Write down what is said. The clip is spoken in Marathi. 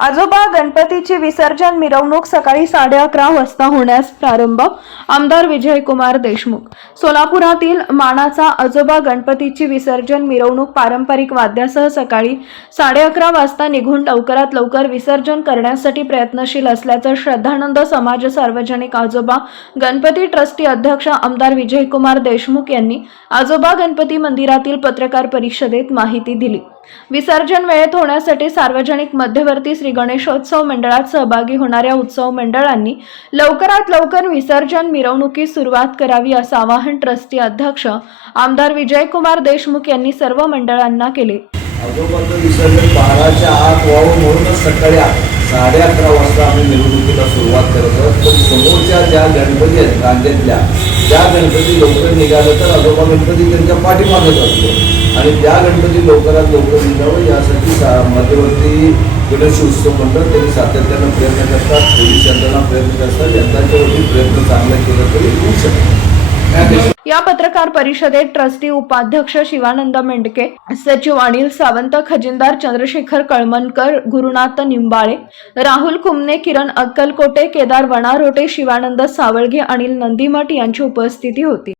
आजोबा गणपतीची विसर्जन मिरवणूक सकाळी साडे अकरा वाजता होण्यास प्रारंभ आमदार विजयकुमार देशमुख. सोलापुरातील मानाचा आजोबा गणपतीची विसर्जन मिरवणूक पारंपरिक वाद्यासह सकाळी साडे अकरा वाजता निघून लवकरात लवकर विसर्जन करण्यासाठी प्रयत्नशील असल्याचं श्रद्धानंद समाज सार्वजनिक आजोबा गणपती ट्रस्टी अध्यक्ष आमदार विजयकुमार देशमुख यांनी आजोबा गणपती मंदिरातील पत्रकार परिषदेत माहिती दिली. विसर्जन वेळेत होण्यासाठी सार्वजनिक मध्यवर्ती श्री श्री गणेशोत्सव मंडळात सहभागी होणाऱ्या उत्सव मंडळांनी लवकरात लवकर विसर्जन मिरवणुकीस सुरुवात करावी असं आवाहन ट्रस्टी अध्यक्ष आमदार विजयकुमार देशमुख यांनी सर्व मंडळांना केले. विसर्जन बाराच्या आत व्हावं म्हणूनच सकाळी साडे अकरा वाजता आम्ही मिरवणुकीला सुरुवात करत आहोत. पण समोरच्या ज्या गणपती आहेत कांद्यातल्या त्या गणपती लवकर निघालं तर आजोबा गणपती त्यांच्या पाठीमागत असतो. आणि त्या गणपती लवकरात लवकर निघावं यासाठी सा- मध्यवर्ती गणेश उत्सव मंडळ त्यांनी सातत्यानं प्रयत्न करतात पोलीस यंत्रणा प्रयत्न करतात यंत्राच्या वरती प्रयत्न चांगला केला तरी होऊ शकतो. या पत्रकार परिषदेत ट्रस्टी उपाध्यक्ष शिवानंद मेंडके सचिव अनिल सावंत खजिनदार चंद्रशेखर कळमनकर गुरुनाथ निंबाळे राहुल कुमने किरण अक्कलकोटे केदार वणारोटे शिवानंद सावळगे अनिल नंदीमठ यांची उपस्थिती होती.